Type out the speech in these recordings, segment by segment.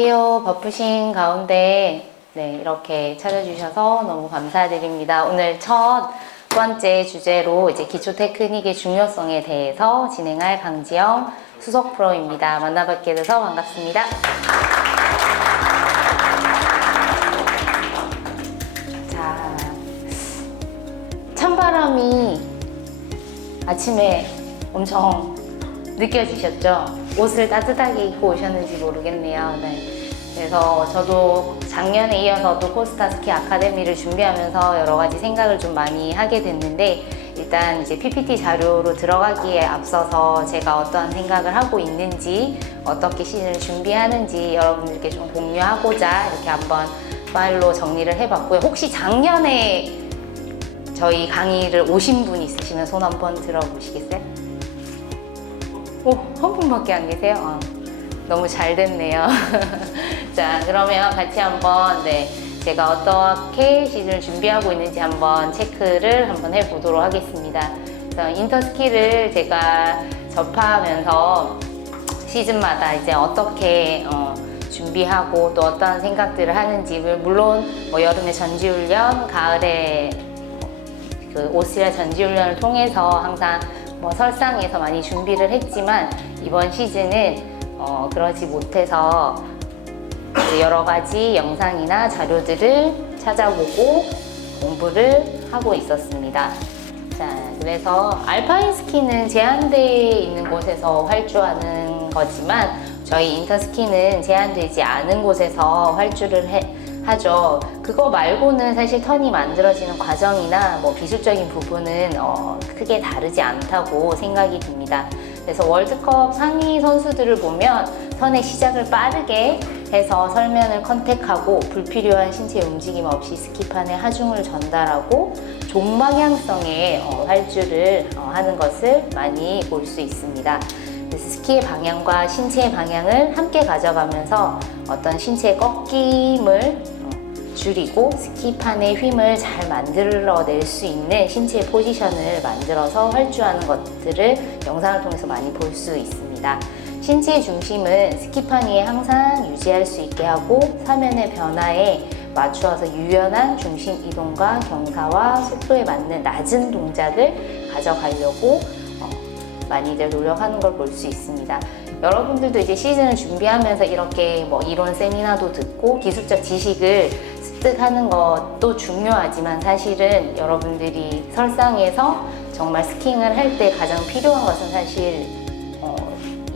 바쁘신 가운데 이렇게 찾아주셔서 너무 감사드립니다. 오늘 첫 번째 주제로 이제 기초 테크닉의 중요성에 대해서 진행할 강지영 수석 프로입니다. 만나뵙게 돼서 반갑습니다. 자, 찬바람이 아침에 엄청 느껴지셨죠? 옷을 따뜻하게 입고 오셨는지 모르겠네요. 그래서 저도 작년에 이어서 또 코스타 스키 아카데미를 준비하면서 여러 가지 생각을 좀 많이 하게 됐는데, 일단 이제 PPT 자료로 들어가기에 앞서서 제가 어떠한 생각을 하고 있는지, 어떻게 시즌을 준비하는지 여러분들께 좀 공유하고자 이렇게 한번 파일로 정리를 해봤고요. 혹시 작년에 저희 강의를 오신 분 있으시면 손 한번 들어보시겠어요? 오, 한 분밖에 안 계세요? 너무 잘 됐네요. 자, 그러면 같이 한번 제가 어떻게 시즌을 준비하고 있는지 한번 체크를 한번 해보도록 하겠습니다. 그래서 인터스키를 제가 접하면서 시즌마다 이제 어떻게 준비하고 또 어떠한 생각들을 하는지, 물론 여름에 전지훈련, 가을에 그 오스트리아 전지훈련을 통해서 항상 설상에서 많이 준비를 했지만, 이번 시즌은 그러지 못해서 여러 가지 영상이나 자료들을 찾아보고 공부를 하고 있었습니다. 자, 그래서 알파인 스키는 제한되어 있는 곳에서 활주하는 거지만, 저희 인터스키는 제한되지 않은 곳에서 활주를 하죠. 그거 말고는 사실 턴이 만들어지는 과정이나 기술적인 부분은 크게 다르지 않다고 생각이 듭니다. 그래서 월드컵 상위 선수들을 보면 턴의 시작을 빠르게 해서 설면을 컨택하고 불필요한 신체 움직임 없이 스키판에 하중을 전달하고 종방향성의 활주를 하는 것을 많이 볼 수 있습니다. 그래서 스키의 방향과 신체의 방향을 함께 가져가면서 어떤 신체의 꺾임을 줄이고 스키판의 힘을 잘 만들어낼 수 있는 신체의 포지션을 만들어서 활주하는 것들을 영상을 통해서 많이 볼 수 있습니다. 신체의 중심은 스키판 위에 항상 유지할 수 있게 하고, 사면의 변화에 맞추어서 유연한 중심 이동과 경사와 속도에 맞는 낮은 동작을 가져가려고 많이들 노력하는 걸 볼 수 있습니다. 여러분들도 이제 시즌을 준비하면서 이렇게 이론 세미나도 듣고 기술적 지식을 습득하는 것도 중요하지만, 사실은 여러분들이 설상에서 정말 스키잉을 할 때 가장 필요한 것은 사실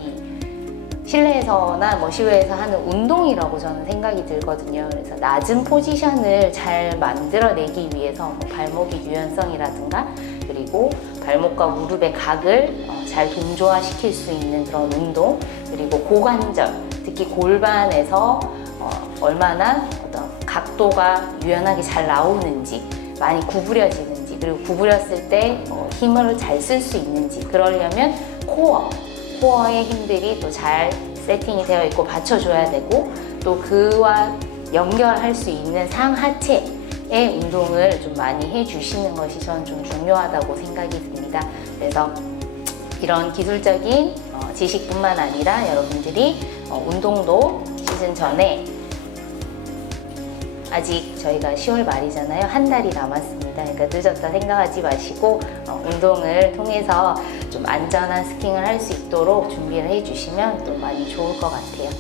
이 실내에서나 실외에서 하는 운동이라고 저는 생각이 들거든요. 그래서 낮은 포지션을 잘 만들어내기 위해서 발목의 유연성이라든가, 그리고 발목과 무릎의 각을 잘 동조화시킬 수 있는 그런 운동, 그리고 고관절, 특히 골반에서 얼마나 어떤 각도가 유연하게 잘 나오는지, 많이 구부려지는지, 그리고 구부렸을 때 힘을 잘 쓸 수 있는지, 그러려면 코어의 힘들이 또 잘 세팅이 되어 있고 받쳐줘야 되고, 또 그와 연결할 수 있는 상하체의 운동을 좀 많이 해주시는 것이 저는 좀 중요하다고 생각이 듭니다. 그래서 이런 기술적인 지식뿐만 아니라 여러분들이 운동도 시즌 전에, 아직 저희가 10월 말이잖아요. 한 달이 남았습니다. 그러니까 늦었다 생각하지 마시고 운동을 통해서 좀 안전한 스키잉을 할 수 있도록 준비를 해주시면 또 많이 좋을 것 같아요.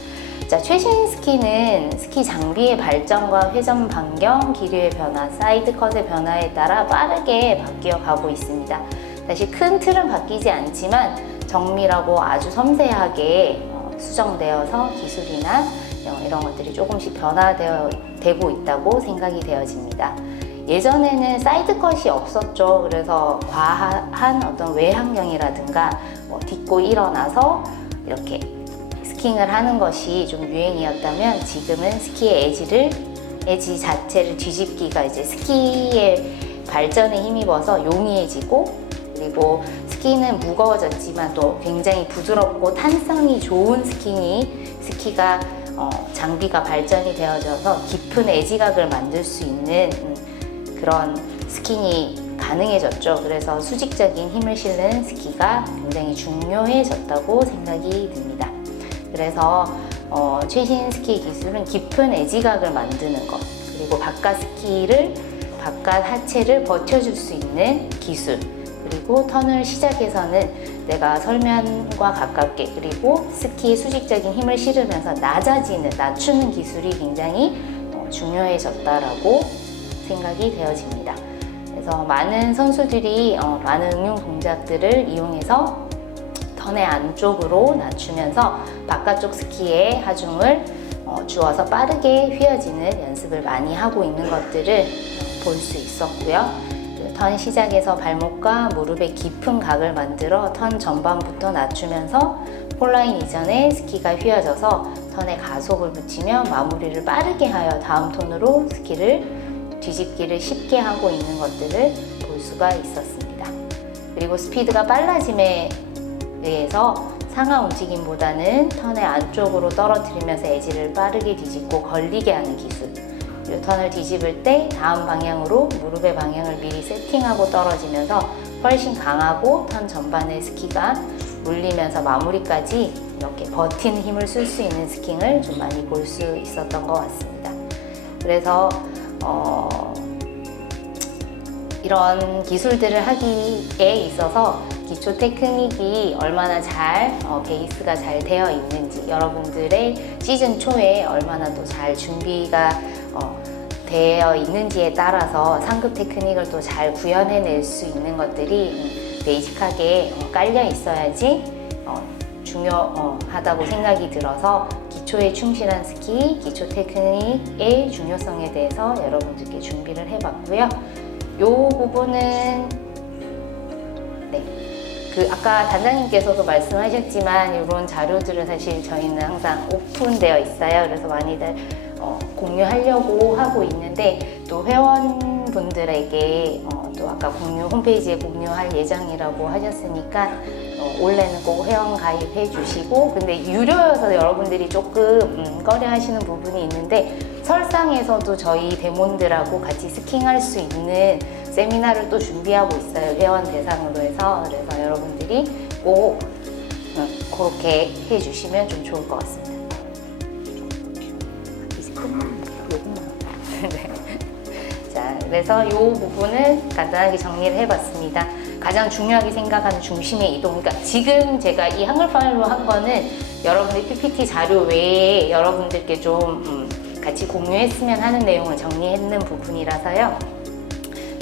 자, 최신 스키는 스키 장비의 발전과 회전 반경, 기류의 변화, 사이드 컷의 변화에 따라 빠르게 바뀌어 가고 있습니다. 사실 큰 틀은 바뀌지 않지만 정밀하고 아주 섬세하게 수정되어서 기술이나 이런 것들이 조금씩 변화되고 있다고 생각이 되어집니다. 예전에는 사이드 컷이 없었죠. 그래서 과한 어떤 외항경이라든가 딛고 일어나서 이렇게 스키잉을 하는 것이 좀 유행이었다면, 지금은 스키의 에지 자체를 뒤집기가 이제 스키의 발전에 힘입어서 용이해지고, 그리고 스키는 무거워졌지만 또 굉장히 부드럽고 탄성이 좋은 스키가 장비가 발전이 되어져서 깊은 에지각을 만들 수 있는 그런 스키잉이 가능해졌죠. 그래서 수직적인 힘을 실는 스키가 굉장히 중요해졌다고 생각이 듭니다. 그래서 최신 스키 기술은 깊은 에지각을 만드는 것, 그리고 바깥 하체를 버텨줄 수 있는 기술, 그리고 턴을 시작해서는 내가 설면과 가깝게, 그리고 스키에 수직적인 힘을 실으면서 낮추는 기술이 굉장히 중요해졌다라고 생각이 되어집니다. 그래서 많은 선수들이 많은 응용 동작들을 이용해서 턴의 안쪽으로 낮추면서 바깥쪽 스키에 하중을 주어서 빠르게 휘어지는 연습을 많이 하고 있는 것들을 볼 수 있었고요. 턴 시작에서 발목과 무릎의 깊은 각을 만들어 턴 전반부터 낮추면서 폴라인 이전에 스키가 휘어져서 턴에 가속을 붙이며 마무리를 빠르게 하여 다음 톤으로 스키를 뒤집기를 쉽게 하고 있는 것들을 볼 수가 있었습니다. 그리고 스피드가 빨라짐에 의해서 상하 움직임보다는 턴의 안쪽으로 떨어뜨리면서 에지를 빠르게 뒤집고 걸리게 하는 기술, 그리고 턴을 뒤집을 때 다음 방향으로 무릎의 방향을 미리 세팅하고 떨어지면서 훨씬 강하고 턴 전반의 스키가 물리면서 마무리까지 이렇게 버티는 힘을 쓸 수 있는 스킹을 좀 많이 볼 수 있었던 것 같습니다. 그래서 이런 기술들을 하기에 있어서 기초 테크닉이 얼마나 잘 베이스가 잘 되어 있는지, 여러분들의 시즌 초에 얼마나 또 잘 준비가 되어 있는지에 따라서 상급 테크닉을 또 잘 구현해낼 수 있는 것들이 베이직하게 깔려 있어야지 중요하다고 생각이 들어서 기초에 충실한 스키, 기초 테크닉의 중요성에 대해서 여러분들께 준비를 해봤고요. 이 부분은 아까 단장님께서도 말씀하셨지만 이런 자료들은 사실 저희는 항상 오픈되어 있어요. 그래서 많이들 공유하려고 하고 있는데, 또 회원분들에게 또 아까 홈페이지에 공유할 예정이라고 하셨으니까 원래는 꼭 회원 가입해 주시고, 근데 유료여서 여러분들이 조금 꺼려 하시는 부분이 있는데, 설상에서도 저희 대몬들하고 같이 스킹할 수 있는 세미나를 또 준비하고 있어요. 회원 대상으로 해서. 그래서 여러분들이 꼭 그렇게 해주시면 좀 좋을 것 같습니다. 이제 자, 그래서 이 부분을 간단하게 정리를 해봤습니다. 가장 중요하게 생각하는 중심의 이동. 그러니까 지금 제가 이 한글 파일로 한 거는 여러분들 PPT 자료 외에 여러분들께 좀 같이 공유했으면 하는 내용을 정리했는 부분이라서요.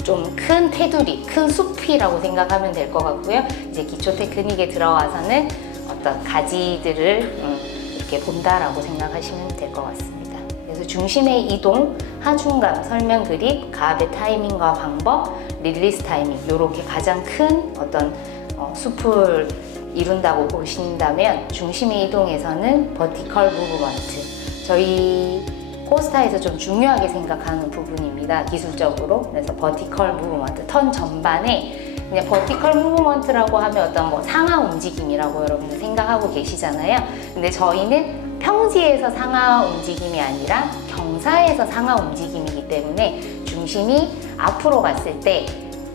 좀 큰 테두리, 큰 숲이라고 생각하면 될 것 같고요. 이제 기초 테크닉에 들어와서는 어떤 가지들을 이렇게 본다라고 생각하시면 될 것 같습니다. 그래서 중심의 이동, 하중감, 설명 그립, 가압의 타이밍과 방법, 릴리스 타이밍, 이렇게 가장 큰 어떤 숲을 이룬다고 보신다면, 중심의 이동에서는 버티컬 무브먼트, 저희 코스타에서 좀 중요하게 생각하는 부분입니다. 기술적으로. 그래서 버티컬 무브먼트, 턴 전반에 그냥 버티컬 무브먼트라고 하면 어떤 상하 움직임이라고 여러분들 생각하고 계시잖아요. 근데 저희는 평지에서 상하 움직임이 아니라 경사에서 상하 움직임이기 때문에 중심이 앞으로 갔을 때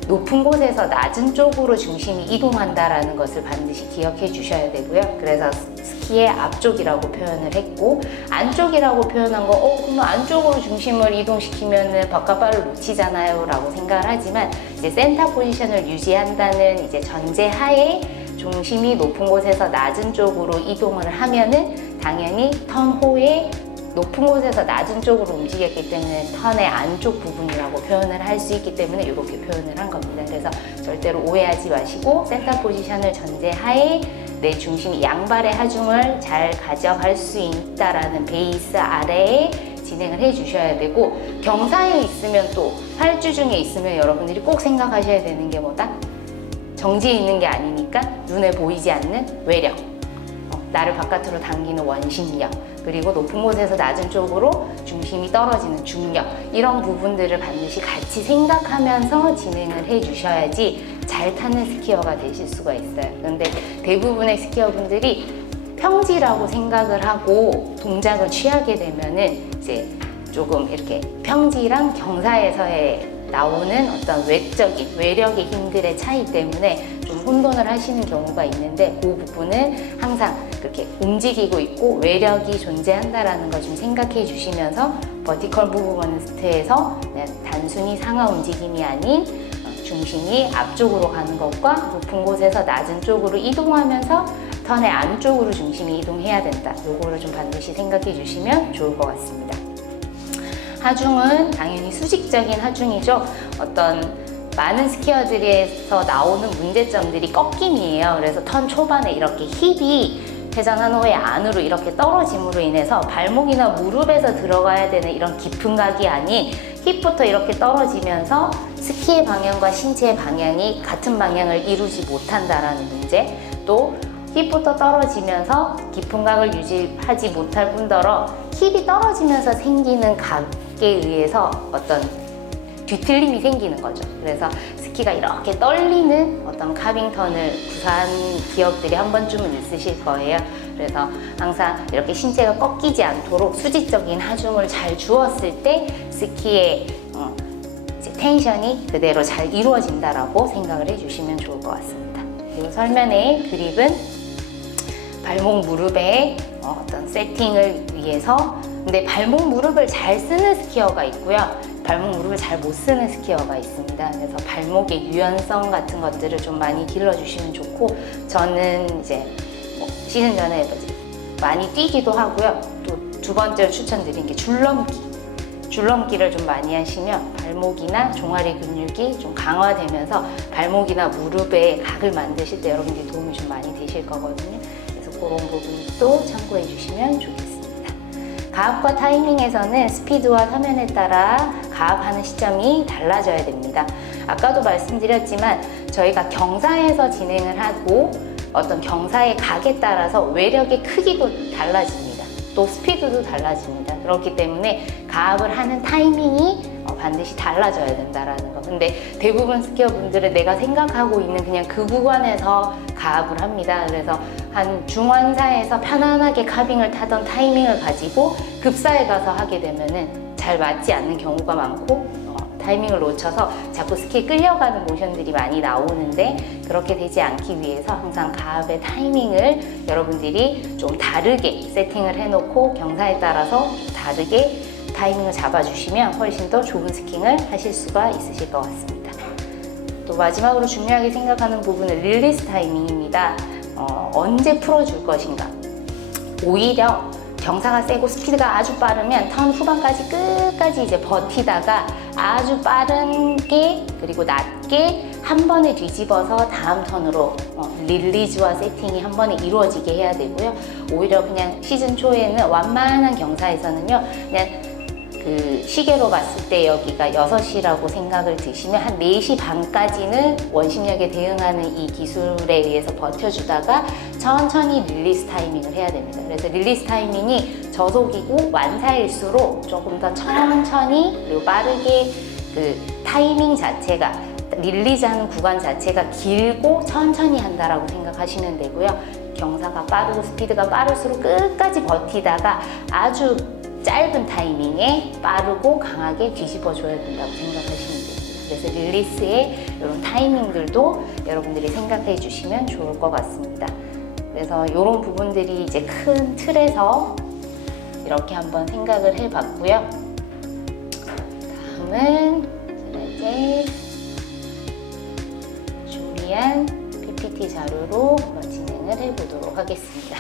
높은 곳에서 낮은 쪽으로 중심이 이동한다라는 것을 반드시 기억해 주셔야 되고요. 그래서 스키의 앞쪽이라고 표현을 했고, 안쪽이라고 표현한 거, 그러면 안쪽으로 중심을 이동시키면은 바깥발을 놓치잖아요 라고 생각을 하지만, 이제 센터 포지션을 유지한다는 이제 전제 하에 중심이 높은 곳에서 낮은 쪽으로 이동을 하면은 당연히 턴 호에 높은 곳에서 낮은 쪽으로 움직였기 때문에 턴의 안쪽 부분이라고 표현을 할 수 있기 때문에 이렇게 표현을 한 겁니다. 그래서 절대로 오해하지 마시고, 센터 포지션을 전제하에 내 중심이 양발의 하중을 잘 가져갈 수 있다라는 베이스 아래에 진행을 해 주셔야 되고, 경사에 있으면, 또 팔주 중에 있으면 여러분들이 꼭 생각하셔야 되는 게 뭐다? 정지에 있는 게 아니니까 눈에 보이지 않는 외력, 나를 바깥으로 당기는 원심력, 그리고 높은 곳에서 낮은 쪽으로 중심이 떨어지는 중력, 이런 부분들을 반드시 같이 생각하면서 진행을 해 주셔야지 잘 타는 스키어가 되실 수가 있어요. 그런데 대부분의 스키어분들이 평지라고 생각을 하고 동작을 취하게 되면은 이제 조금 이렇게 평지랑 경사에서의 나오는 어떤 외적인 외력의 힘들의 차이 때문에 좀 혼돈을 하시는 경우가 있는데, 그 부분은 항상 그렇게 움직이고 있고 외력이 존재한다라는 걸 좀 생각해 주시면서 버티컬 무브먼트에서 그냥 단순히 상하 움직임이 아닌 중심이 앞쪽으로 가는 것과 높은 곳에서 낮은 쪽으로 이동하면서 턴의 안쪽으로 중심이 이동해야 된다. 요거를 좀 반드시 생각해 주시면 좋을 것 같습니다. 하중은 당연히 수직적인 하중이죠. 어떤 많은 스키어들에서 나오는 문제점들이 꺾임이에요. 그래서 턴 초반에 이렇게 힙이 회전한 후에 안으로 이렇게 떨어짐으로 인해서 발목이나 무릎에서 들어가야 되는 이런 깊은 각이 아닌 힙부터 이렇게 떨어지면서 스키의 방향과 신체의 방향이 같은 방향을 이루지 못한다라는 문제, 또 힙부터 떨어지면서 깊은 각을 유지하지 못할 뿐더러 힙이 떨어지면서 생기는 각에 의해서 어떤 뒤틀림이 생기는 거죠. 그래서 스키가 이렇게 떨리는 어떤 카빙 턴을 구사한 기억들이 한 번쯤은 있으실 거예요. 그래서 항상 이렇게 신체가 꺾이지 않도록 수직적인 하중을 잘 주었을 때 스키의 이제 텐션이 그대로 잘 이루어진다라고 생각을 해주시면 좋을 것 같습니다. 그리고 설면의 그립은 발목 무릎의 어떤 세팅을 위해서, 근데 발목 무릎을 잘 쓰는 스키어가 있고요. 발목 무릎을 잘 못 쓰는 스키어가 있습니다. 그래서 발목의 유연성 같은 것들을 좀 많이 길러주시면 좋고, 저는 이제 시즌 전에 많이 뛰기도 하고요. 또 두 번째로 추천드린 게 줄넘기를 좀 많이 하시면 발목이나 종아리 근육이 좀 강화되면서 발목이나 무릎의 각을 만드실 때 여러분들이 도움이 좀 많이 되실 거거든요. 그래서 그런 부분도 참고해 주시면 좋겠습니다. 가압과 타이밍에서는 스피드와 사면에 따라 가압하는 시점이 달라져야 됩니다. 아까도 말씀드렸지만 저희가 경사에서 진행을 하고 어떤 경사의 각에 따라서 외력의 크기도 달라집니다. 또 스피드도 달라집니다. 그렇기 때문에 가압을 하는 타이밍이 반드시 달라져야 된다라는 거. 근데 대부분 스키어 분들은 내가 생각하고 있는 그냥 그 구간에서 가압을 합니다. 그래서 한 중완사에서 편안하게 카빙을 타던 타이밍을 가지고 급사에 가서 하게 되면은 잘 맞지 않는 경우가 많고 타이밍을 놓쳐서 자꾸 스키에 끌려가는 모션들이 많이 나오는데, 그렇게 되지 않기 위해서 항상 가압의 타이밍을 여러분들이 좀 다르게 세팅을 해놓고 경사에 따라서 좀 다르게 타이밍을 잡아주시면 훨씬 더 좋은 스킹을 하실 수가 있으실 것 같습니다. 또 마지막으로 중요하게 생각하는 부분은 릴리스 타이밍입니다. 언제 풀어줄 것인가. 오히려 경사가 세고 스피드가 아주 빠르면 턴 후반까지 끝까지 이제 버티다가 아주 빠르게 그리고 낮게 한 번에 뒤집어서 다음 턴으로 릴리즈와 세팅이 한 번에 이루어지게 해야 되고요. 오히려 그냥 시즌 초에는 완만한 경사에서는요, 그냥 그 시계로 봤을 때 여기가 6시라고 생각을 드시면 한 4시 반까지는 원심력에 대응하는 이 기술에 의해서 버텨주다가 천천히 릴리스 타이밍을 해야 됩니다. 그래서 릴리스 타이밍이 저속이고 완사일수록 조금 더 천천히 그리고 빠르게 그 타이밍 자체가 릴리즈하는 구간 자체가 길고 천천히 한다라고 생각하시면 되고요. 경사가 빠르고 스피드가 빠를수록 끝까지 버티다가 아주 짧은 타이밍에 빠르고 강하게 뒤집어 줘야 된다고 생각하시면 됩니다. 그래서 릴리스의 이런 타이밍들도 여러분들이 생각해 주시면 좋을 것 같습니다. 그래서 이런 부분들이 이제 큰 틀에서 이렇게 한번 생각을 해 봤고요. 다음은 이제 준비한 PPT 자료로 한번 진행을 해 보도록 하겠습니다.